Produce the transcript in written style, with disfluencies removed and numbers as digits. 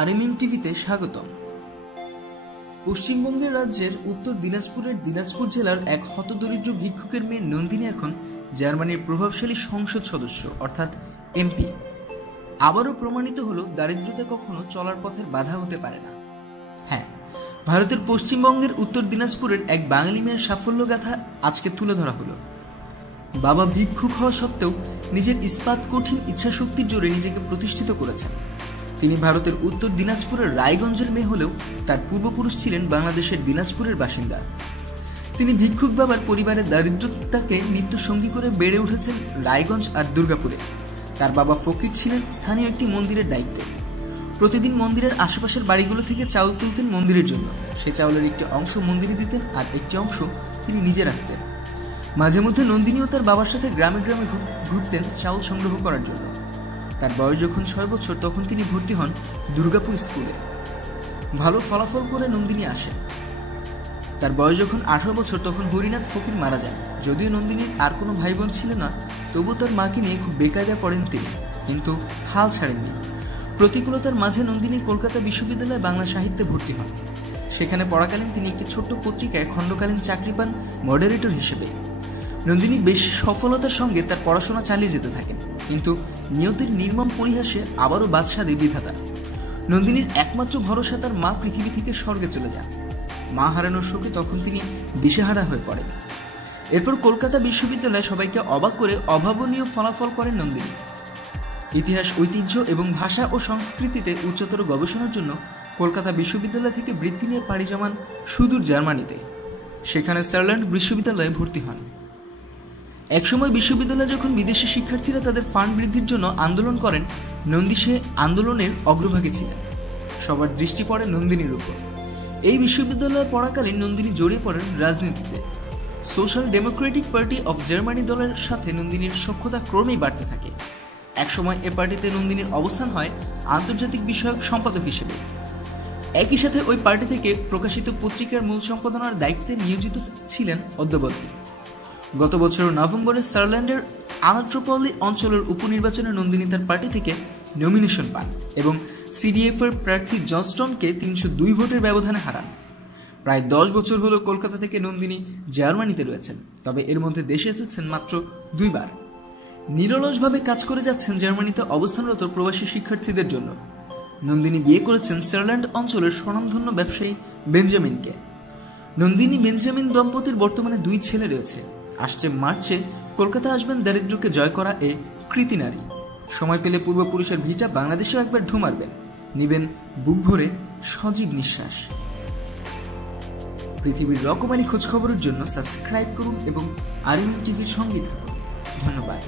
RMM টিভিতে স্বাগতম। পশ্চিমবঙ্গের রাজ্যের উত্তর দিনাজপুরের দিনাজপুর জেলার এক হতদরিদ্র ভিক্ষুকের মেয়ে নন্দিনী এখন জার্মানির প্রভাবশালী সংসদ সদস্য অর্থাৎ এমপি। আবারও প্রমাণিত হলো দারিদ্রতা কখনো চলার পথের বাধা হতে পারে না। হ্যাঁ, ভারতের পশ্চিমবঙ্গের উত্তর দিনাজপুরের এক বাঙালি মেয়ের সাফল্য গাথা আজকে তুলে ধরা হলো। বাবা ভিক্ষুক হওয়া সত্ত্বেও নিজের ইস্পাত কঠিন ইচ্ছাশক্তির জোরে নিজেকে প্রতিষ্ঠিত করেছেন। তিনি ভারতের উত্তর দিনাজপুরের রায়গঞ্জের মেয়ে হলেও তার পূর্বপুরুষ ছিলেন বাংলাদেশের দিনাজপুরের বাসিন্দা। তিনি ভিক্ষুক বাবার পরিবারের দারিদ্রতাকে নিত্য সঙ্গী করে বেড়ে উঠেছেন রায়গঞ্জ আর দুর্গাপুরে। তার বাবা ফকির ছিলেন স্থানীয় একটি মন্দিরের দায়িত্বে। প্রতিদিন মন্দিরের আশেপাশের বাড়িগুলো থেকে চাউল তুলতেন মন্দিরের জন্য। সে চাউলের একটি অংশ মন্দিরে দিতেন আর একটি অংশ তিনি নিজে রাখতেন। মাঝে মধ্যে নন্দিনীও তার বাবার সাথে গ্রামে গ্রামে ঘুরতেন চাউল সংগ্রহ করার জন্য। তার বয়স যখন 6 বছর তখন তিনি ভর্তি হন দুর্গাপুর স্কুলে। ভালো ফলাফল করে নন্দিনী আসেন। তার বয়স যখন 18 বছর তখন হরিনাথ ফকির মারা যান। যদিও নন্দিনীর আর কোনো ভাই বোন ছিল না, তবু তার মাকে নিয়ে খুব বেকায়দা পড়েন তিনি, কিন্তু হাল ছাড়েননি। প্রতিকূলতার মাঝে নন্দিনী কলকাতা বিশ্ববিদ্যালয়ে বাংলা সাহিত্যে ভর্তি হন। সেখানে পড়াকালীন তিনি একটি ছোট্ট পত্রিকায় খণ্ডকালীন চাকরি পান মডারেটর হিসেবে। নন্দিনী বেশ সফলতার সঙ্গে তার পড়াশোনা চালিয়ে যেতে থাকেন, কিন্তু নিয়তির নির্মম পরিহাসে আবারও বাদশা দেয় বিধাতা। নন্দিনীর একমাত্র ভরসা তার মা পৃথিবী থেকে স্বর্গে চলে যান। মা হারানোর শোকে তখন তিনি দিশেহারা হয়ে পড়েন। এরপর কলকাতা বিশ্ববিদ্যালয়ে সবাইকে অবাক করে অভাবনীয় ফলাফল করেন নন্দিনী। ইতিহাস, ঐতিহ্য এবং ভাষা ও সংস্কৃতিতে উচ্চতর গবেষণার জন্য কলকাতা বিশ্ববিদ্যালয় থেকে বৃত্তি নিয়ে পাড়ি জমান সুদূর জার্মানিতে। সেখানে সারল্যান্ড বিশ্ববিদ্যালয়ে ভর্তি হন। একসময় বিশ্ববিদ্যালয়ে যখন বিদেশি শিক্ষার্থীরা তাদের ফান্ড বৃদ্ধির জন্য আন্দোলন করেন, নন্দী সে আন্দোলনের অগ্রভাগে ছিলেন। সবার দৃষ্টি পড়ে নন্দিনীর উপর। এই বিশ্ববিদ্যালয়ে পড়াকালীন নন্দিনী জড়িয়ে পড়েন রাজনীতিতে। Social Democratic party of Germany দলের সাথে নন্দিনীর সখ্যতা ক্রমেই বাড়তে থাকে। একসময় এ পার্টিতে নন্দিনীর অবস্থান হয় আন্তর্জাতিক বিষয়ক সম্পাদক হিসেবে। একই সাথে ওই পার্টি থেকে প্রকাশিত পত্রিকার মূল সম্পাদনার দায়িত্বে নিয়োজিত ছিলেন অদ্যাবধি। গত বছর নভেম্বরে সারল্যান্ডের আনাট্রোপলি অঞ্চলের উপনির্বাচনে নন্দিনী তার পার্টি থেকে নমিনেশন পান এবং সিডিএফ এর প্রার্থী জনস্টনকে 302 ভোটের ব্যবধানে হারান। প্রায় 10 বছর হলো কলকাতা থেকে নন্দিনী জার্মানিতে রয়েছেন, তবে এর মধ্যে দেশে এসেছেন মাত্র 2 বার। নিরলসভাবে কাজ করে যাচ্ছেন জার্মানিতে অবস্থানরত প্রবাসী শিক্ষার্থীদের জন্য। নন্দিনী বিয়ে করেছেন সারল্যান্ড অঞ্চলের স্বনামধন্য ব্যবসায়ী বেঞ্জামিনকে। নন্দিনী বেঞ্জামিন দম্পতির বর্তমানে 2 ছেলে রয়েছে। আসছে মার্চে কলকাতা আসবেন দারিদ্র্যকে জয় করা এ কৃতি নারী। সময় পেলে পূর্বপুরুষের ভিটা বাংলাদেশেও একবার ঢু মারবেন, নিবেন বুক ভরে সজীব নিঃশ্বাস। পৃথিবীর রকমারি খোঁজ খবরের জন্য সাবস্ক্রাইব করুন এবং আরএমএম টিভির সঙ্গে থাকুন। ধন্যবাদ।